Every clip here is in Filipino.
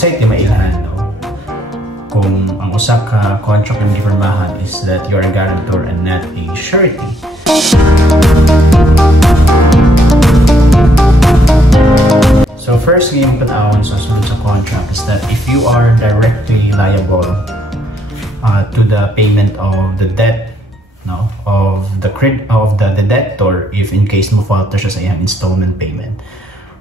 usay ti mailahan, no? Kung ang usa ka contract ng gipirmahan is that you are a guarantor and not a surety. So first ngayong patawon sa sunod sa contract is that if you are directly liable to the payment of the debt, no, of the debtor, if in case mo falter siya sa iyang installment payment,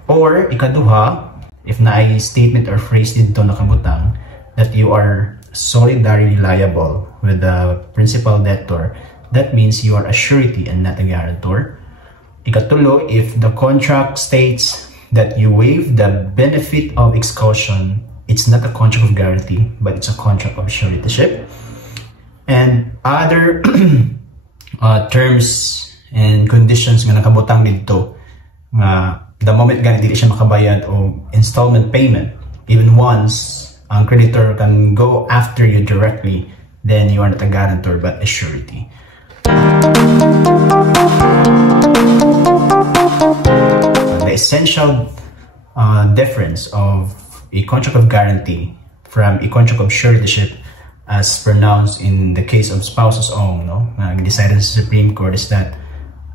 or ikaduha, if na ay statement or phrase dito nakabutang that you are solidarily liable with the principal debtor, that means you are a surety and not a guarantor. Ikatulo, if the contract states that you waive the benefit of exclusion, it's not a contract of guarantee, but it's a contract of suretyship. And other terms and conditions nga nakabutang dito nga the moment gani dili siya makabayad o installment payment, even once ang creditor can go after you directly, then you are not a guarantor but a surety. The essential difference of a contract of guarantee from a contract of suretyship, as pronounced in the case of spouses own, no, decided sa Supreme Court, is that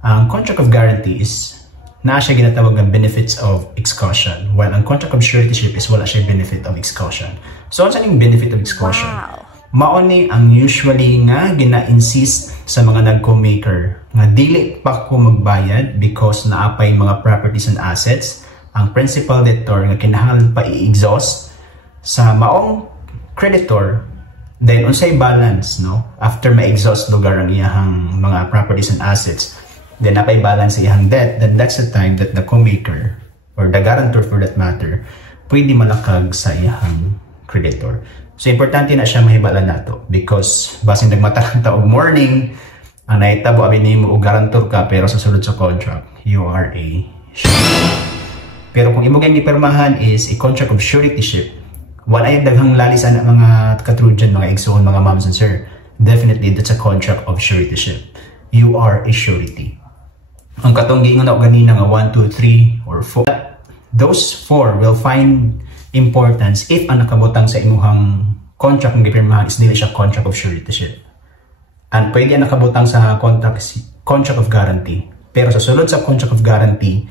ang contract of guarantee is na siya ginatawag ng benefits of exclusion, while ang contract of suretyship is wala siya benefit of exclusion. So, ano yung benefit of exclusion? Wow. Maoni ang usually nga gina-insist sa mga nag-co-maker nga dili pa ko magbayad because naapay mga properties and assets ang principal debtor nga kinahanglan pa i-exhaust sa maong creditor, then unsay balance, no, after ma-exhaust lugar ang iyahang mga properties and assets, then napay balance sa iyang debt, then that's the time that the co-maker or the guarantor for that matter pwede malakag sa iyang creditor. So importante na siya mahibala nato because basing nagmatalang taog morning ang naitabo abi nimo og guarantor ka pero sa sulod sa contract you are a surety. Pero kung imo gyud gipirmahan is a contract of suretyship, wala ay daghang lalisan ang mga katrudian, mga igsoon, mga moms and sir, definitely that's a contract of suretyship. You are a surety. Ang katong giingon ako ganina nga 1, 2, 3 or 4, those 4 will find importance if ang nakabutang sa imuhang contract ng gipirmahan is dili siya contract of suretyship. And pwede ang nakabutang sa contract of guarantee. Pero sa sulod sa contract of guarantee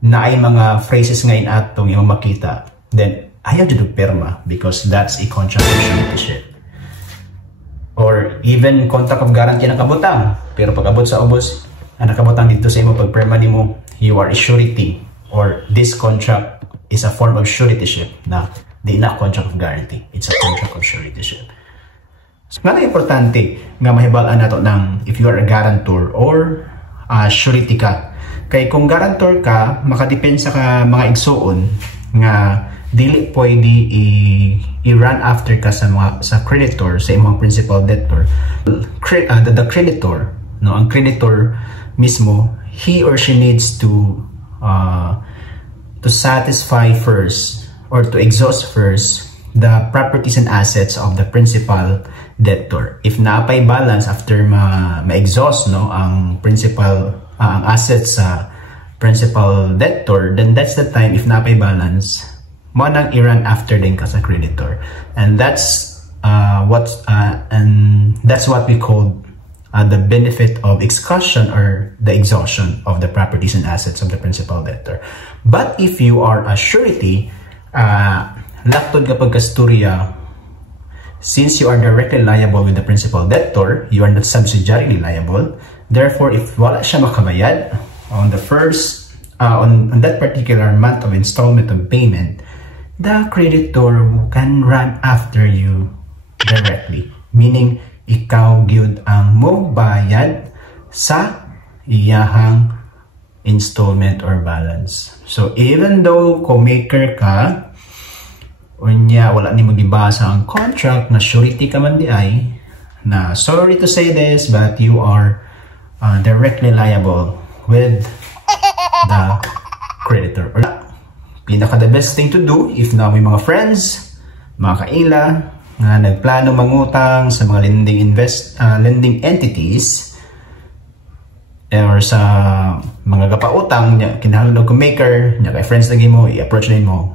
na ay mga phrases ngayon atong imong makita, then ayaw jud pirma because that's a contract of suretyship. Or even contract of guarantee nakabutang, pero pag abot sa ubos ang nakabutang dito sa imo pagpirma nimo, you are a surety, or this contract is a form of suretyship na di na contract of guarantee, it's a contract of suretyship. So, nga na importante nga mahibalaan nato ng if you are a guarantor or surety ka. Kay kung guarantor ka, makadepensa ka mga igsoon nga dili pwede i-run after ka sa mga sa creditor, sa imong principal debtor. The creditor, no, ang creditor mismo, he or she needs to satisfy first or to exhaust first the properties and assets of the principal debtor. If naapay balance after ma-exhaust, no, ang principal ang assets sa principal debtor, then that's the time if naapay balance mo nang i-run after din ka sa creditor. And that's what we call the benefit of exclusion or the exhaustion of the properties and assets of the principal debtor. But if you are a surety, laktod kapag kasturya, since you are directly liable with the principal debtor, you are not subsidiarily liable. Therefore, if wala siya makabayad on the first on that particular month of installment of payment, the creditor can run after you directly, meaning ikaw gyud ang mo bayad sa iyahang installment or balance. So even though co-maker ka, unya wala nimo gibasa ang contract na surety ka man di ay, na sorry to say this, but you are directly liable with the creditor. Or pinaka the best thing to do if na may mga friends, mga kaila nga nagplano mangutang sa mga lending entities or sa mga gapautang nya kinahanglan og maker nya kay friends lagi mo i-approach din mo,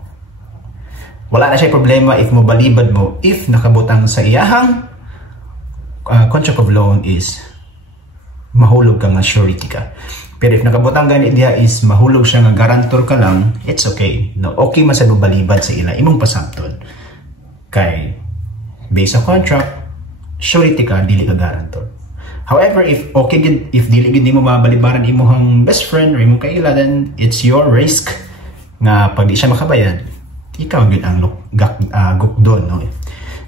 wala na siya problema if mobalibad mo if nakabutang sa iyahang contract of loan is mahulog ka nga surety ka. Pero if nakabutang gani diha is mahulog siya nga guarantor ka lang, it's okay. No, okay man sa mobalibad sa ila imong pasangton. Kay based sa contract, surety ka, dili ka guarantor. However, if dili gid mo mabalibaran imong best friend or imong kaila, then it's your risk nga pag di siya makabayad, ikaw gyud ang gukdon, no?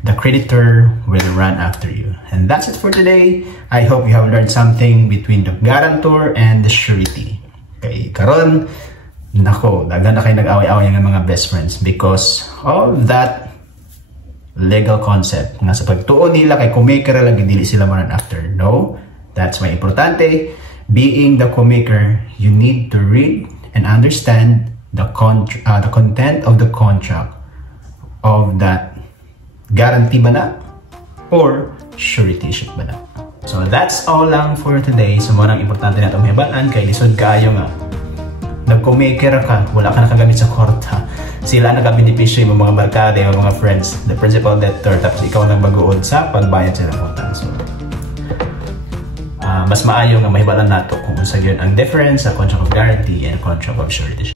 The creditor will run after you. And that's it for today. I hope you have learned something between the guarantor and the surety. Okay, karon nako, dagan na kayo nag-away-away ng mga best friends because of that legal concept nga sa pagtuon nila kay co-maker lang dili sila man after. No, that's why importante being the co-maker, you need to read and understand the content of the contract of that guarantee ba na or suretyship ba na. So that's all lang for today. So mo nang importante na itong hibalan kay lisod kaayo nga nag-co-maker ka, wala ka nakagamit sa korta, sila nakabenepisyo yung mga barkada, yung mga friends, the principal debtor, tapos ikaw nang mag-uod sa pagbayad sa utang. So mas maayo nga mahibalan nato kung unsa gyud ang difference sa contract of guarantee and contract of surety.